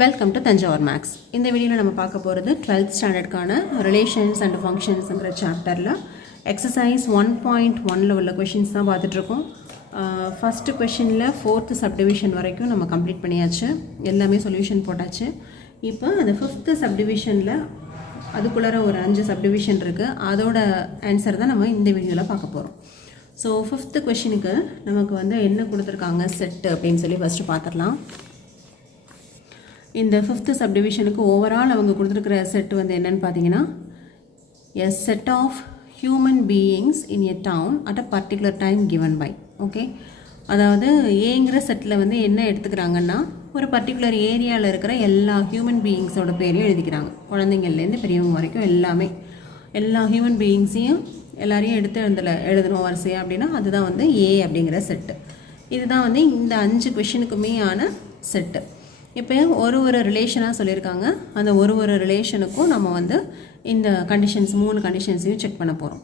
Welcome to Thanjavur maths. இந்த வீடியோவில் நம்ம பார்க்க போகிறது 12th ஸ்டாண்டர்டுக்கான ரிலேஷன்ஸ் அண்ட் ஃபங்க்ஷன்ஸுங்கிற சாப்டரில் எக்ஸசைஸ் 1.1 உள்ள கொஷின்ஸ் தான் பார்த்துட்ருக்கோம். ஃபஸ்ட்டு கொஷினில் 4th சப்டிவிஷன் வரைக்கும் நம்ம கம்ப்ளீட் பண்ணியாச்சு, எல்லாமே சொல்யூஷன் போட்டாச்சு. இப்போ அந்த 5th சப்டிவிஷனில் அதுக்குள்ளார ஒரு 5 சப்டிவிஷன் இருக்குது, அதோட ஆன்சர் தான் நம்ம இந்த வீடியோவில் பார்க்க போகிறோம். ஸோ 5th கொஷினுக்கு நமக்கு வந்து என்ன கொடுத்துருக்காங்க செட்டு அப்படின்னு சொல்லி ஃபஸ்ட்டு பார்த்துடலாம். இந்த 5th சப்டிவிஷனுக்கு ஓவரால் அவங்க கொடுத்துருக்கிற செட்டு வந்து என்னென்னு பார்த்தீங்கன்னா, a set of human beings in a town at a particular time given by. Okay, அதாவது ஏங்கிற செட்டில் வந்து என்ன எடுத்துக்கிறாங்கன்னா, ஒரு பர்டிகுலர் ஏரியாவில் இருக்கிற எல்லா ஹியூமன் பீயிங்ஸோட பேரையும் எழுதிக்கிறாங்க. குழந்தைங்கள்லேருந்து பெரியவங்க வரைக்கும் எல்லா ஹியூமன் பீயிங்ஸையும் எல்லாரையும் எடுத்து எழுதணும் வரிசையாக அப்படின்னா அதுதான் வந்து ஏ அப்படிங்கிற செட்டு. இதுதான் வந்து இந்த 5 கொஷினுக்குமே ஆன செட்டு. இப்போ ஒரு ரிலேஷனாக சொல்லியிருக்காங்க, அந்த ஒரு ரிலேஷனுக்கும் நம்ம வந்து இந்த கண்டிஷன்ஸ் 3 கண்டிஷன்ஸையும் செக் பண்ண போகிறோம்.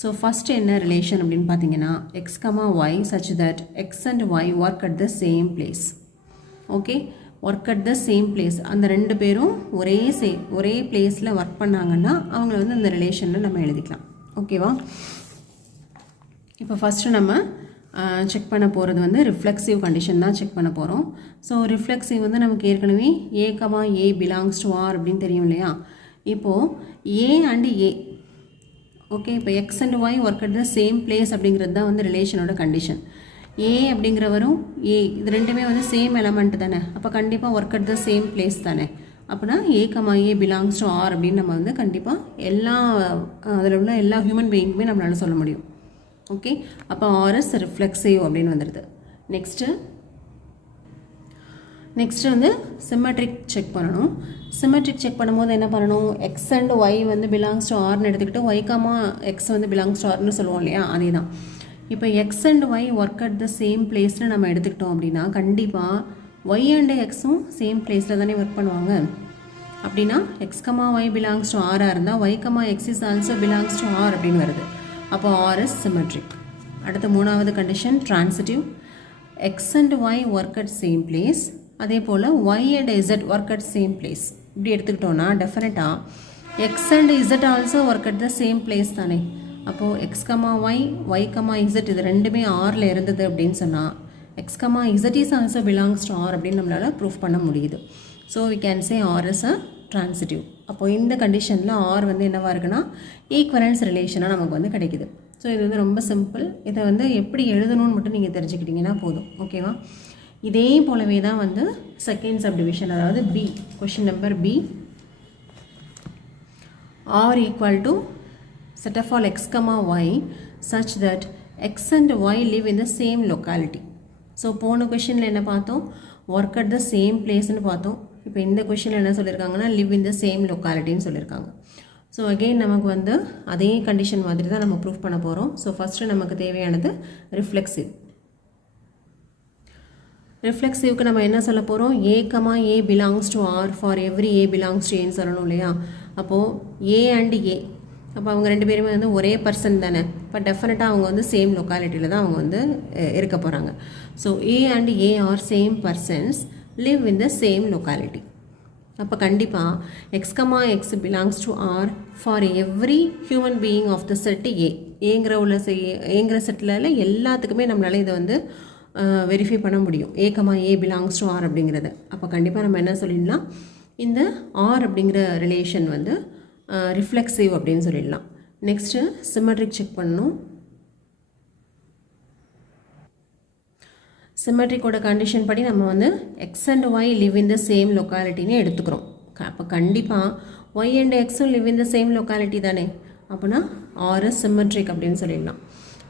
ஸோ ஃபஸ்ட்டு என்ன ரிலேஷன் அப்படின்னு பார்த்தீங்கன்னா, x comma y such that x and Y work at the same place. Okay, work at the same place, அந்த 2 பேரும் ஒரே பிளேஸில் ஒர்க் பண்ணாங்கன்னா அவங்கள வந்து அந்த ரிலேஷனில் நம்ம எழுதிக்கலாம். ஓகேவா? இப்போ ஃபஸ்ட்டு நம்ம செக் பண்ண போகிறது வந்து ரிஃப்ளெக்சிவ் கண்டிஷன் தான் செக் பண்ண போகிறோம். ஸோ ரிஃப்ளெக்சிவ் வந்து நமக்கு ஏற்கனவே A comma A belongs to R அப்படின்னு தெரியும் இல்லையா? இப்போது ஏ அண்டு ஏ, ஓகே, இப்போ X and Y work at the same place அப்படிங்கிறது தான் வந்து ரிலேஷனோட கண்டிஷன். ஏ அப்படிங்கிறவரும் ஏ, இது ரெண்டுமே வந்து சேம் எலமெண்ட் தானே, அப்போ கண்டிப்பாக work at the same place தானே. அப்படின்னா A comma A belongs to R அப்படின்னு நம்ம வந்து கண்டிப்பாக அதில் உள்ள எல்லா ஹியூமன் பீயிங்குமே நம்மளால் சொல்ல முடியும். ஓகே, அப்போ ஆர்எஸ் ரிஃப்ளெக்சிவ் அப்படின்னு வந்துடுது. நெக்ஸ்ட்டு வந்து சிமெட்ரிக் செக் பண்ணணும். சிமெட்ரிக் செக் பண்ணும்போது என்ன பண்ணணும், எக்ஸ் அண்ட் ஒய் வந்து பிலாங்ஸ் டு ஆர்னு எடுத்துக்கிட்டு ஒய் காமா எக்ஸ் வந்து பிலாங்ஸ் டு ஆர்னு சொல்லுவோம் இல்லையா, அதே தான். இப்போ X and Y work at the same பிளேஸில் நம்ம எடுத்துக்கிட்டோம் அப்படின்னா கண்டிப்பாக ஒய் அண்ட் எக்ஸும் சேம் பிளேஸில் தானே ஒர்க் பண்ணுவாங்க. அப்படின்னா X comma Y belongs to ஆராக இருந்தால் Y comma X is also belongs to R அப்படின்னு வருது. அப்போ ஆர் இஸ் சிமெட்ரிக். அடுத்த 3வது condition transitive. X and Y work at same place, அதே போல் Y and Z work at same place. இப்படி எடுத்துக்கிட்டோன்னா டெஃபினட்டாக X and Z also work at the same place தானே. அப்போது X comma Y comma Z இது ரெண்டுமே ஆரில் இருந்தது அப்படின்னு சொன்னால் X comma z is also belongs to R அப்படின்னு நம்மளால் ப்ரூஃப் பண்ண முடியுது. So we can say R is a transitive. அப்போது இந்த கண்டிஷனில் ஆர் வந்து என்னவாக இருக்குன்னா ஈக்குவலன்ஸ் ரிலேஷனாக நமக்கு வந்து கிடைக்குது. ஸோ இது வந்து ரொம்ப சிம்பிள். இதை வந்து எப்படி எழுதணும்னு மட்டும் நீங்கள் தெரிஞ்சுக்கிட்டிங்கன்னா போதும். ஓகேவா? இதே போலவே தான் வந்து செகண்ட் சப்டிவிஷன், அதாவது B, question number B. R equal to set of all x comma y such that x and Y live in the same locality. So போன கொஷினில் என்ன பார்த்தோம், ஒர்க் அட் த சேம் பிளேஸ்ன்னு பார்த்தோம். இப்போ இந்த கொஷினில் என்ன சொல்லியிருக்காங்கன்னா லிவ் இன் த சேம் லொக்காலிட்டின்னு சொல்லியிருக்காங்க. ஸோ அகெயின் நமக்கு வந்து அதே கண்டிஷன் மாதிரி தான் நம்ம ப்ரூஃப் பண்ண போகிறோம். ஸோ ஃபஸ்ட்டு நமக்கு தேவையானது ரிஃப்ளெக்சிவ். ரிஃப்ளெக்சிவ்க்கு நம்ம என்ன சொல்ல போகிறோம், A comma A belongs to R for every A belongs to ஏன்னு சொல்லணும் இல்லையா? அப்போது ஏ அண்ட் ஏ, அப்போ அவங்க 2 பேருமே வந்து ஒரே பர்சன் தானே, இப்போ டெஃபினட்டாக அவங்க வந்து சேம் லொக்காலிட்டியில் தான் அவங்க வந்து இருக்க போகிறாங்க. So A and A are same persons live in the same locality. அப்போ கண்டிப்பாக X comma X belongs to R for every human being of the set ஏங்கிற செட்டில் எல்லாத்துக்குமே நம்மளால் இதை வந்து வெரிஃபை பண்ண முடியும், A comma A belongs to R அப்படிங்கிறது. அப்போ கண்டிப்பாக நம்ம என்ன சொல்லிடலாம், இந்த ஆர் அப்படிங்கிற ரிலேஷன் வந்து ரிஃப்ளெக்சிவ் அப்படின்னு சொல்லிடலாம். நெக்ஸ்ட்டு சிமெட்ரிக் செக் பண்ணணும். சிமெட்ரிக்கோட கண்டிஷன் படி நம்ம வந்து X and Y live in the same லொக்காலிட்டின்னு எடுத்துக்கிறோம். அப்போ கண்டிப்பாக ஒய் அண்ட் எக்ஸும் live in the same locality தானே, அப்படின்னா ஆர் இஸ் சிமெட்ரிக் அப்படின்னு சொல்லிடலாம்.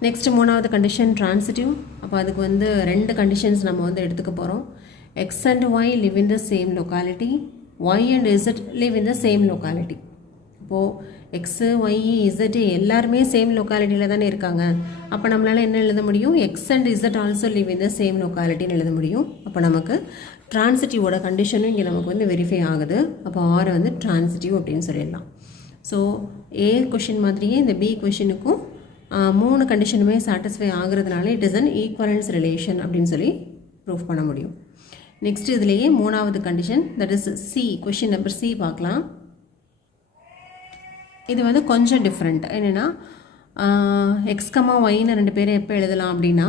நெக்ஸ்ட் 3வது கண்டிஷன் ட்ரான்சிட்டிவ். அப்போ அதுக்கு வந்து 2 கண்டிஷன்ஸ் நம்ம வந்து எடுத்துக்க போகிறோம். X and Y live in the same locality, Y and Z live in the same locality. இப்போது எக்ஸு ஒய் இசட்டு எல்லாருமே சேம் லொக்காலிட்டியில் தானே இருக்காங்க. அப்போ நம்மளால் என்ன எழுத முடியும், X and Z also live in the same லொக்காலிட்டின்னு எழுத முடியும். அப்போ நமக்கு ட்ரான்சிட்டிவோட கண்டிஷனும் இங்கே நமக்கு வந்து வெரிஃபை ஆகுது. அப்போ ஆரை வந்து ட்ரான்சிட்டிவ் அப்படின்னு சொல்லிடலாம். ஸோ ஏ கொஷின் மாதிரியே இந்த பி கொஷினுக்கும் 3 கண்டிஷனுமே சாட்டிஸ்ஃபை ஆகுறதுனால it is an equivalence relation அப்படின்னு சொல்லி ப்ரூஃப் பண்ண முடியும். நெக்ஸ்ட் இதுலேயே மூணாவது condition, that is C, question number C பார்க்கலாம். இது வந்து கொஞ்சம் டிஃப்ரெண்ட். என்னென்னா எக்ஸ் கமா ஒய்னு ரெண்டு பேரை எப்போ எழுதலாம் அப்படின்னா,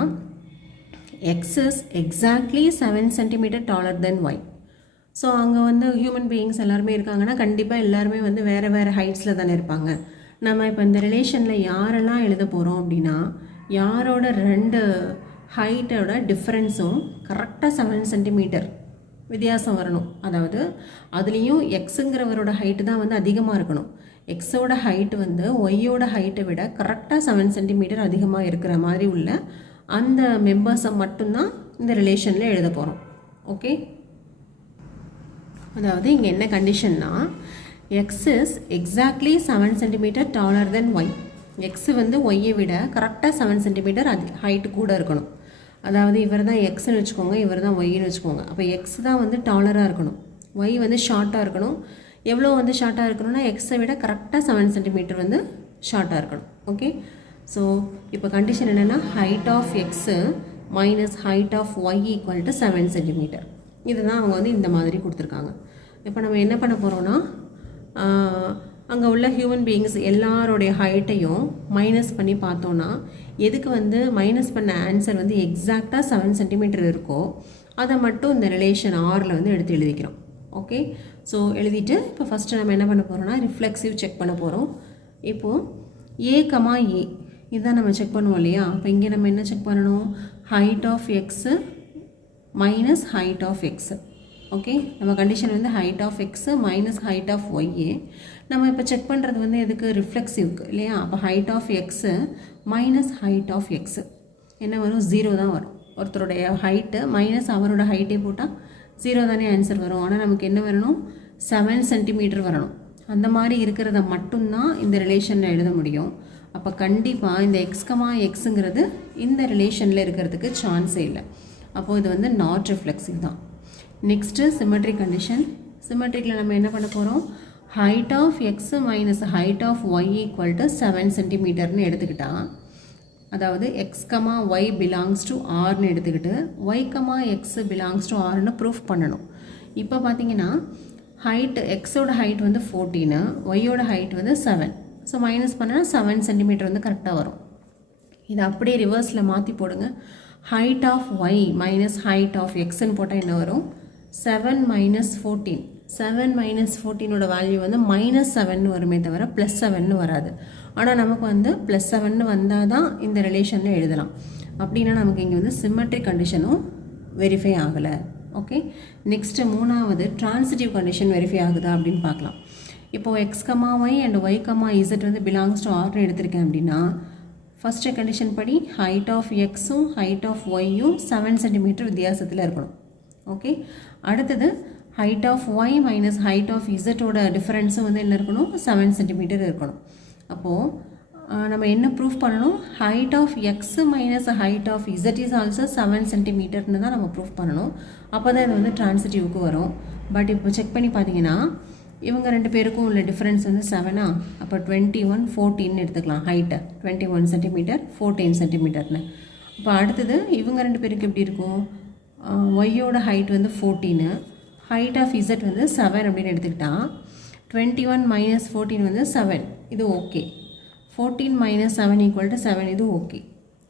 x is exactly 7 centimetre taller then y. So அங்கே வந்து ஹியூமன் பீயிங்ஸ் எல்லாருமே இருக்காங்கன்னா கண்டிப்பாக எல்லாருமே வந்து வேறு வேறு ஹைட்ஸில் தானே இருப்பாங்க. நம்ம இப்போ இந்த ரிலேஷனில் யாரெல்லாம் எழுத போகிறோம் அப்படின்னா, யாரோட ரெண்டு ஹைட்டோட டிஃப்ரென்ஸும் கரெக்டாக 7 சென்டிமீட்டர் வித்தியாசம் வரணும். அதாவது அதுலேயும் எக்ஸுங்கிறவரோட ஹைட்டு தான் வந்து அதிகமாக இருக்கணும். எக்ஸோட ஹைட்டு வந்து ஒய்யோட ஹைட்டை விட கரெக்டாக 7 சென்டிமீட்டர் அதிகமாக இருக்கிற மாதிரி உள்ள அந்த மெம்பர்ஸை மட்டும்தான் இந்த ரிலேஷனில் எழுத போகிறோம். ஓகே, அதாவது இங்கே என்ன கண்டிஷன்னா, X is exactly 7 centimetre taller then Y. X வந்து ஒய்யை விட கரெக்டாக 7 சென்டிமீட்டர் ஹைட்டு கூட இருக்கணும். அதாவது இவர் தான் எக்ஸ்ன்னு வச்சுக்கோங்க, இவர் தான் ஒய்ன்னு வச்சுக்கோங்க. அப்போ எக்ஸ் தான் வந்து டாலராக இருக்கணும், ஒய் வந்து ஷார்ட்டாக இருக்கணும். எவ்வளோ வந்து ஷார்ட்டாக இருக்கணும்னா எக்ஸை விட கரெக்டாக 7 சென்டிமீட்டர் வந்து ஷார்ட்டாக இருக்கணும். ஓகே, ஸோ இப்போ கண்டிஷன் என்னென்னா, height of x minus height of Y equal to 7 centimetre. இதுதான் அவங்க வந்து இந்த மாதிரி கொடுத்துருக்காங்க. இப்போ நம்ம என்ன பண்ண போகிறோன்னா, அங்கே உள்ள ஹியூமன் பீயிங்ஸ் எல்லாரோடைய ஹைட்டையும் மைனஸ் பண்ணி பார்த்தோன்னா, எதுக்கு வந்து மைனஸ் பண்ண ஆன்சர் வந்து எக்ஸாக்டாக 7 சென்டிமீட்டர் இருக்கோ அதை மட்டும் இந்த ரிலேஷன் ஆரில் வந்து எடுத்து எழுதிக்கிறோம். ஓகே, ஸோ எழுதிட்டு இப்போ ஃபஸ்ட்டு நம்ம என்ன பண்ண போகிறோம்னா, ரிஃப்ளெக்ஸிவ் செக் பண்ண போகிறோம். இப்போது ஏ கமா ஏ இதுதான் நம்ம செக் பண்ணுவோம் இல்லையா. அப்போ இங்கே நம்ம என்ன செக் பண்ணணும், height of x minus height of X. Okay, நம்ம கண்டிஷன் வந்து height of x minus height of ஒய்யே. நம்ம இப்போ செக் பண்ணுறது வந்து எதுக்கு, ரிஃப்ளெக்ஸிவ்க்கு இல்லையா. அப்போ height of x minus height of X என்ன வரும், 0 தான் வரும். ஒருத்தருடைய ஹைட்டு மைனஸ் அவரோட ஹைட்டே போட்டால் 0 தானே ஆன்சர் வரும். ஆனால் நமக்கு என்ன வரணும், 7 சென்டிமீட்டர் வரணும். அந்த மாதிரி இருக்கிறத மட்டும்தான் இந்த ரிலேஷனில் எழுத முடியும். அப்போ கண்டிப்பாக இந்த எக்ஸ் கமா எக்ஸுங்கிறது இந்த ரிலேஷனில் இருக்கிறதுக்கு சான்ஸே இல்லை. அப்போது இது வந்து நாட் ரிஃப்ளெக்ஸிவ் தான். Next symmetric condition. சிமெட்ரிக்கில் நம்ம என்ன பண்ண போகிறோம், height of x minus height of Y equal to 7 சென்டிமீட்டர்னு எடுத்துக்கிட்டால், அதாவது X comma Y belongs to ஆர்னு எடுத்துக்கிட்டு Y comma X belongs to ஆர்னு ப்ரூஃப் பண்ணணும். இப்போ பார்த்தீங்கன்னா ஹைட் எக்ஸோட ஹைட் வந்து 14, ஒய்யோட ஹைட் வந்து 7. ஸோ மைனஸ் பண்ணால் 7 சென்டிமீட்டர் வந்து கரெக்டாக வரும். இதை அப்படியே ரிவர்ஸில் மாற்றி போடுங்க. Height of Y minus height of எக்ஸ்ன்னு போட்டால் என்ன வரும், 7 மைனஸ் 14. 7 மைனஸ் 14ஓட வேல்யூ வந்து -7 வருமே தவிர +7 வராது. ஆனால் நமக்கு வந்து +7 வந்தால் தான் இந்த ரிலேஷனில் எழுதலாம். அப்படின்னா நமக்கு இங்கே வந்து சிமெட்ரிக் கண்டிஷனும் வெரிஃபை ஆகலை. ஓகே, நெக்ஸ்ட்டு மூணாவது ட்ரான்சிட்டிவ் கண்டிஷன் வெரிஃபை ஆகுதா அப்படின்னு பார்க்கலாம். இப்போது X comma Y and Y comma Z வந்து பிலாங்ஸ் டு ஆர்னு எடுத்திருக்கேன் அப்படின்னா, ஃபஸ்ட்டு கண்டிஷன் படி ஹைட் ஆஃப் எக்ஸும் ஹைட் ஆஃப் ஒய்யும் 7 சென்டிமீட்டர் வித்தியாசத்தில் இருக்கணும். ஓகே, அடுத்தது height of Y minus height of இசட்டோட டிஃப்ரென்ஸும் வந்து என்ன இருக்கணும், 7 சென்டிமீட்டர் இருக்கணும். அப்போது நம்ம என்ன ப்ரூஃப் பண்ணணும், height of x minus height of z is also 7 சென்டிமீட்டர்னு தான் நம்ம ப்ரூஃப் பண்ணணும். அப்போ தான் இது வந்து ட்ரான்சிட்டிவ்க்கு வரும். பட் இப்போ செக் பண்ணி பார்த்தீங்கன்னா இவங்க ரெண்டு பேருக்கும் உள்ள டிஃப்ரென்ஸ் வந்து 7. அப்போ 21 14 எடுத்துக்கலாம். ஹைட்டை 21 சென்டிமீட்டர் 14 சென்டிமீட்டர்னு. அப்போ அடுத்தது இவங்க ரெண்டு பேருக்கு எப்படி இருக்கும், ஒய்யோட ஹைட் வந்து 14, ஹைட் ஆஃப் இசட் வந்து 7 அப்படின்னு எடுத்துக்கிட்டால் 21 மைனஸ் 14 வந்து 7. இது ஓகே. 14 மைனஸ் 7 ஈக்குவல் டு 7, இது ஓகே.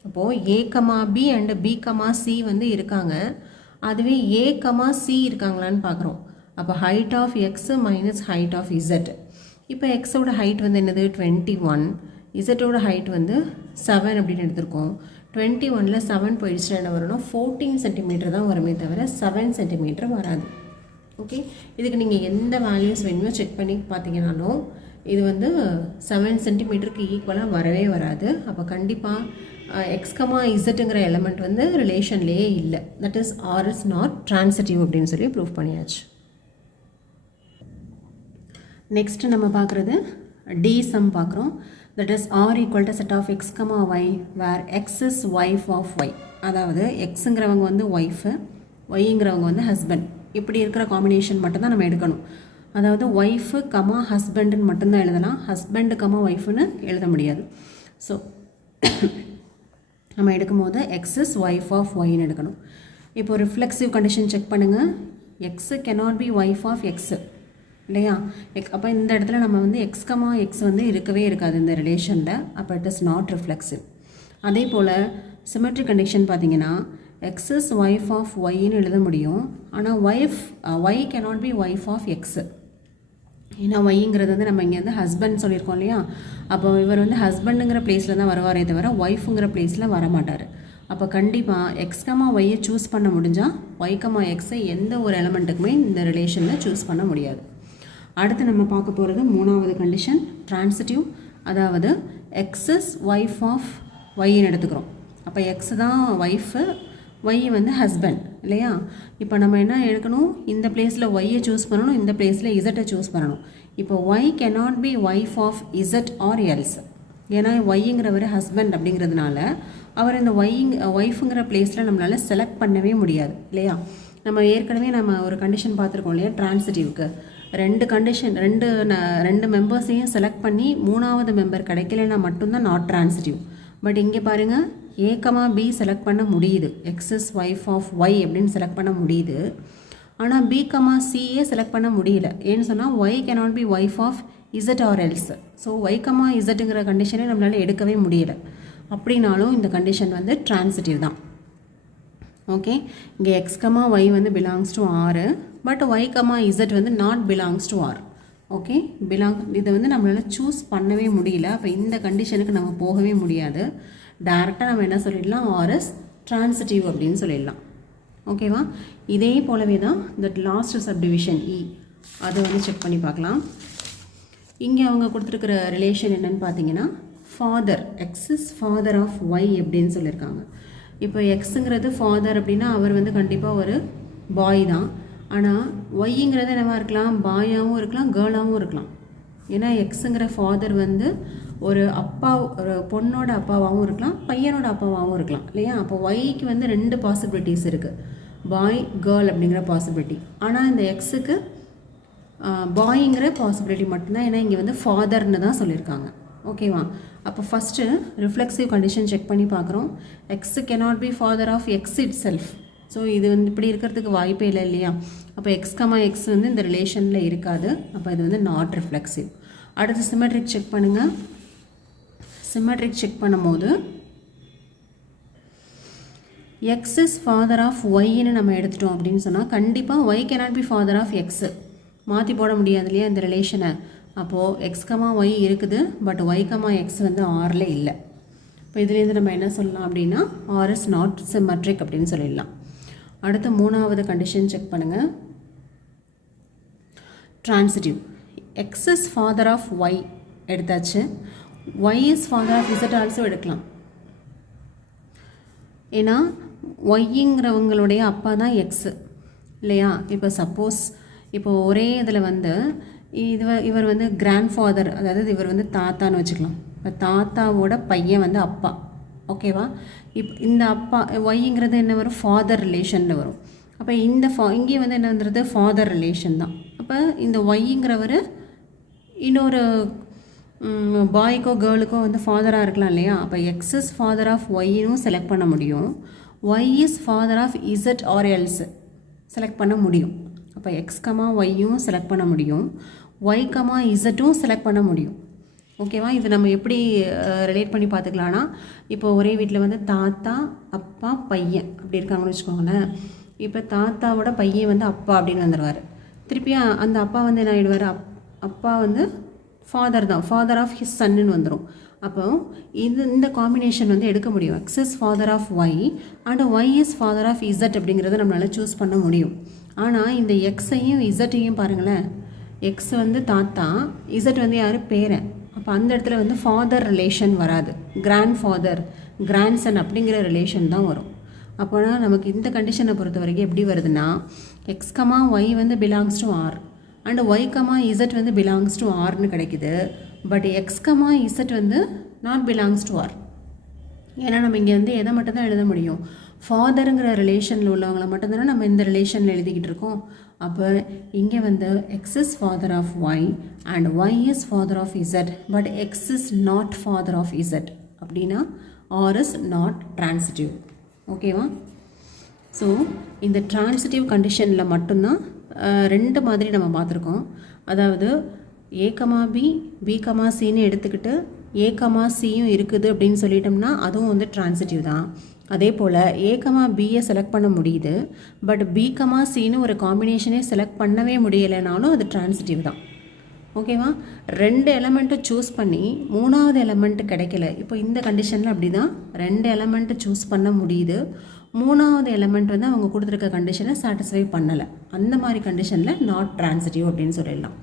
அப்போது A comma B and B comma C வந்து இருக்காங்க. அதுவே ஏ கமா சி இருக்காங்களான்னு பார்க்குறோம். அப்போ height of x minus height of Z. இப்போ எக்ஸோட ஹைட் வந்து என்னது 21, இசட்டோட ஹைட் வந்து 7 அப்படின்னு எடுத்திருக்கோம். 21ல் 7 போயிடுச்சுன்னா என்ன வரணும், 14 சென்டிமீட்டர் தான் வருமே தவிர 7 சென்டிமீட்டர் வராது. ஓகே, இதுக்கு நீங்கள் எந்த வேல்யூஸ் வேணுமோ செக் பண்ணி பார்த்தீங்கன்னாலும் இது வந்து 7 சென்டிமீட்டருக்கு ஈக்குவலாக வரவே வராது. அப்போ கண்டிப்பாக எக்ஸ் கமா இசட்டுங்கிற எலமெண்ட் வந்து ரிலேஷன்லேயே இல்லை. That is R is not transitive அப்படின்னு சொல்லி ப்ரூவ் பண்ணியாச்சு. நெக்ஸ்ட்டு நம்ம பார்க்குறது டி சம் பார்க்குறோம். That is R equal to set of x comma y where x is wife of y. அதாவது எக்ஸுங்கிறவங்க வந்து ஒய்ஃபு, ஒய்ங்கிறவங்க வந்து ஹஸ்பண்ட். இப்படி இருக்கிற காம்பினேஷன் மட்டும்தான் நம்ம எடுக்கணும். அதாவது ஒய்ஃபு கமா ஹஸ்பண்டுன்னு மட்டும்தான் எழுதலாம், ஹஸ்பண்டு கமா ஒய்ஃபுன்னு எழுத முடியாது. ஸோ நம்ம எடுக்கும்போது எக்ஸ் இஸ் ஒய்ஃப் ஆஃப் ஒய்ன்னு எடுக்கணும். இப்போ ரிஃப்ளெக்சிவ் கண்டிஷன் செக் பண்ணுங்கள். X cannot be wife of x இல்லையா? அப்போ இந்த இடத்துல நம்ம வந்து எக்ஸ்கமா எக்ஸ் வந்து இருக்கவே இருக்காது இந்த ரிலேஷனில். அப்போ இட் இஸ் நாட் ரிஃப்ளெக்சிவ். அதே போல் சிமெட்ரிக் கண்டிஷன் பார்த்தீங்கன்னா எக்ஸ் இஸ் ஒய்ஃப் ஆஃப் ஒய்ன்னு எழுத முடியும். ஆனால் y cannot be wife of x. ஏன்னா ஒய்ங்கிறது வந்து நம்ம இங்கே வந்து ஹஸ்பண்ட் சொல்லியிருக்கோம் இல்லையா? அப்போ இவர் வந்து ஹஸ்பண்டுங்கிற பிளேஸில் தான் வருவாரே தவிர ஒய்ஃபுங்கிற பிளேஸில் வரமாட்டார். அப்போ கண்டிப்பாக எக்ஸ்கமா ஒய்யை சூஸ் பண்ண முடிஞ்சால் ஒய்கமா எக்ஸை எந்த ஒரு எலமெண்ட்டுக்குமே இந்த ரிலேஷனில் சூஸ் பண்ண முடியாது. அடுத்து நம்ம பார்க்க போகிறது மூணாவது கண்டிஷன் ட்ரான்சிட்டிவ். அதாவது எக்ஸ் இஸ் ஒய்ஃப் ஆஃப் ஒய்ன்னு எடுத்துக்கிறோம். அப்போ எக்ஸ் தான் ஒய்ஃபு, ஒய் வந்து ஹஸ்பண்ட் இல்லையா? இப்போ நம்ம என்ன எடுக்கணும், இந்த பிளேஸில் ஒய்யை சூஸ் பண்ணணும், இந்த பிளேஸில் இசட்டை சூஸ் பண்ணணும். இப்போ y cannot be wife of Z or else. ஏன்னா ஒய்ங்கிறவர் ஹஸ்பண்ட் அப்படிங்கிறதுனால அவர் இந்த ஒய்ஃபுங்கிற பிளேஸில் நம்மளால் செலக்ட் பண்ணவே முடியாது இல்லையா? நம்ம ஏற்கனவே நம்ம ஒரு கண்டிஷன் பார்த்துருக்கோம் இல்லையா ட்ரான்சிட்டிவ்க்கு. ரெண்டு மெம்பர்ஸையும் செலக்ட் பண்ணி மூணாவது மெம்பர் கிடைக்கலன்னா மட்டும்தான் நாட் ட்ரான்சிட்டிவ். பட் இங்கே பாருங்கள் ஏ கமா பி செலக்ட் பண்ண முடியுது. X is wife of y அப்படின்னு செலக்ட் பண்ண முடியுது. ஆனால் பி கமா சியே செலக்ட் பண்ண முடியல. ஏன்னு சொன்னால் Y cannot be wife of Z or else. So Y comma இசட்டுங்கிற கண்டிஷனே நம்மளால் எடுக்கவே முடியல. அப்படின்னாலும் இந்த கண்டிஷன் வந்து ட்ரான்சிட்டிவ் தான். ஓகே, இங்கே எக்ஸ் கமா ஒய் வந்து belongs to R, but Y comma Z வந்து not belongs to R. Okay, இதை வந்து நம்மளால் சூஸ் பண்ணவே முடியல. அப்போ இந்த கண்டிஷனுக்கு நம்ம போகவே முடியாது. டைரெக்டாக நம்ம என்ன சொல்லிடலாம், ஆர்எஸ் ட்ரான்சிட்டிவ் அப்படின்னு சொல்லிடலாம். ஓகேவா? இதே போலவே தான் தட் லாஸ்ட் சப்டிவிஷன் இ அதை வந்து செக் பண்ணி பார்க்கலாம். இங்கே அவங்க கொடுத்துருக்கிற ரிலேஷன் என்னன்னு பார்த்தீங்கன்னா father, x is father of y அப்படின்னு சொல்லியிருக்காங்க. இப்போ எக்ஸுங்கிறது ஃபாதர் அப்படின்னா அவர் வந்து கண்டிப்பாக ஒரு பாய் தான். ஆனால் ஒய்ங்கிறது என்னவா இருக்கலாம், பாயாகவும் இருக்கலாம், கேர்ளாகவும் இருக்கலாம். ஏன்னா எக்ஸுங்கிற ஃபாதர் வந்து ஒரு பொண்ணோட அப்பாவாகவும் இருக்கலாம், பையனோட அப்பாவாகவும் இருக்கலாம் இல்லையா? அப்போ ஒய்க்கு வந்து 2 பாசிபிலிட்டிஸ் இருக்குது, பாய் கேர்ள் அப்படிங்கிற பாசிபிலிட்டி. ஆனால் இந்த எக்ஸுக்கு பாய்ங்கிற பாசிபிலிட்டி மட்டும்தான். ஏன்னா இங்கே வந்து ஃபாதர்னு தான் சொல்லியிருக்காங்க. ஓகேவா? அப்போ ஃபஸ்ட்டு ரிஃப்ளெக்சிவ் கண்டிஷன் செக் பண்ணி பார்க்குறோம். X cannot be father of x itself. So இது வந்து இப்படி இருக்கிறதுக்கு வாய்ப்பே இல்லை இல்லையா? அப்போ எக்ஸ் கமா எக்ஸ் வந்து இந்த ரிலேஷனில் இருக்காது. அப்போ இது வந்து நாட் ரிஃப்ளெக்சிவ். அடுத்து சிமெட்ரிக் செக் பண்ணுங்கள். சிமெட்ரிக் செக் பண்ணும்போது எக்ஸ் இஸ் ஃபாதர் ஆஃப் ஒய்ன்னு நம்ம எடுத்துட்டோம் அப்படின்னு சொன்னால் கண்டிப்பாக y cannot be father of x. மாற்றி போட முடியாது இல்லையா இந்த ரிலேஷனை? அப்போது எக்ஸ் கமா ஒய் இருக்குது, பட் ஒய் கமா எக்ஸ் வந்து ஆரில் இல்லை. இப்போ இதுலேருந்து நம்ம என்ன சொல்லலாம் அப்படின்னா ஆர் இஸ் நாட் சிமெட்ரிக் அப்படின்னு சொல்லிடலாம். அடுத்து மூணாவது கண்டிஷன் செக் பண்ணுங்கள். Transitive. X is father of Y எடுத்தாச்சு. Y is father of Z also எடுக்கலாம். ஏன்னா ஒய்ங்கிறவங்களுடைய அப்பா தான் எக்ஸு இல்லையா? இப்போ சப்போஸ் இப்போ ஒரே இதில் வந்து இவர் வந்து கிராண்ட் ஃபாதர், அதாவது இவர் வந்து தாத்தான்னு வச்சுக்கலாம். இப்போ தாத்தாவோட பையன் வந்து அப்பா. ஓகேவா? இந்த அப்பா ஒய்ங்கிறது என்ன வரும், ஃபாதர் ரிலேஷனில் வரும். அப்போ இங்கேயும் வந்து என்ன வந்துடுது, ஃபாதர் ரிலேஷன் தான். அப்போ இந்த ஒய்ங்கிறவர் இன்னொரு பாய்க்கோ கேர்ளுக்கோ வந்து ஃபாதராக இருக்கலாம் இல்லையா? அப்போ எக்ஸ் இஸ் ஃபாதர் ஆஃப் ஒய்னும் செலக்ட் பண்ண முடியும், Y is father of Z or else select பண்ண முடியும். அப்போ எக்ஸ் கமா ஒய்யும் செலக்ட் பண்ண முடியும், ஒய் கமா இசட்டும் செலக்ட் பண்ண முடியும். ஓகேவா? இது நம்ம எப்படி ரிலேட் பண்ணி பார்த்துக்கலான்னா, இப்போ ஒரே வீட்டில் வந்து தாத்தா அப்பா பையன் அப்படி இருக்காங்கன்னு வச்சுக்கோங்களேன். இப்போ தாத்தாவோட பையன் வந்து அப்பா அப்படின்னு வந்துடுவார். திருப்பியும் அந்த அப்பா வந்து என்ன ஆகிடுவார், அப்பா வந்து ஃபாதர் தான், ஃபாதர் ஆஃப் ஹிஸ் சன்னு வந்துடும். அப்போ இந்த காம்பினேஷன் வந்து எடுக்க முடியும். X is father of y and y is father of z அப்படிங்கிறத நம்மளால் சூஸ் பண்ண முடியும். ஆனால் இந்த எக்ஸையும் இசட்டையும் பாருங்களேன், எக்ஸ் வந்து தாத்தா, இசட் வந்து யார், பேரன். அப்போ அந்த இடத்துல வந்து ஃபாதர் ரிலேஷன் வராது, கிராண்ட் ஃபாதர் கிராண்ட் சன் அப்படிங்கிற ரிலேஷன் தான் வரும். அப்போனா நமக்கு இந்த கண்டிஷனை பொறுத்த வரைக்கும் எப்படி வருதுன்னா, எக்ஸ் கமா ஒய் வந்து belongs to R and Y comma Z வந்து பிலாங்ஸ் டு ஆர்னு கிடைக்குது. பட் எக்ஸ் கமா இசட் வந்து நாட் பிலாங்ஸ் டு ஆர். ஏன்னா நம்ம இங்கே வந்து எதை மட்டும் தான் எழுத முடியும், ஃபாதருங்கிற ரிலேஷனில் உள்ளவங்களை மட்டும்தானே நம்ம இந்த ரிலேஷனில் எழுதிக்கிட்டு இருக்கோம். அப்போ இங்கே வந்து x is father of y and y is father of z, but x is not father of z அப்படின்னா ஆர் இஸ் நாட் ட்ரான்சிட்டிவ். ஓகேவா? ஸோ இந்த ட்ரான்சிட்டிவ் கண்டிஷனில் மட்டும்தான் ரெண்டு மாதிரி நம்ம பார்த்துருக்கோம். அதாவது A comma B, B comma சின்னு எடுத்துக்கிட்டு ஏ கமா சியும் இருக்குது அப்படின்னு சொல்லிட்டோம்னா அதுவும் வந்து ட்ரான்சிட்டிவ் தான். அதே போல் ஏ கமா பியை செலக்ட் பண்ண முடியுது, பட் பி கமா சின்னு ஒரு காம்பினேஷனே செலக்ட் பண்ணவே முடியலைனாலும் அது ட்ரான்சிட்டிவ் தான். ஓகேவா? ரெண்டு எலமெண்ட்டை சூஸ் பண்ணி மூணாவது எலமெண்ட் கிடைக்கல. இப்போ இந்த கண்டிஷனில் அப்படி தான் ரெண்டு எலமெண்ட்டை சூஸ் பண்ண முடியுது, மூணாவது எலமெண்ட் வந்து அவங்க கொடுத்துருக்க கண்டிஷனை சாட்டிஸ்ஃபை பண்ணலை. அந்த மாதிரி கண்டிஷனில் நாட் ட்ரான்சிட்டிவ் அப்படின்னு சொல்லிடலாம்.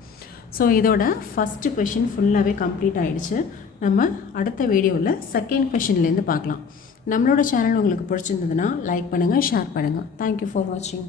ஸோ இதோட ஃபஸ்ட்டு கொஷின் ஃபுல்லாகவே கம்ப்ளீட் ஆகிடுச்சு. நம்ம அடுத்த வீடியோவில் செகண்ட் கொஷின்லேருந்து பார்க்கலாம். நம்மளோட சேனல் உங்களுக்கு பிடிச்சிருந்ததுன்னா லைக் பண்ணுங்கள், ஷேர் பண்ணுங்கள். தேங்க்யூ ஃபார் வாட்சிங்.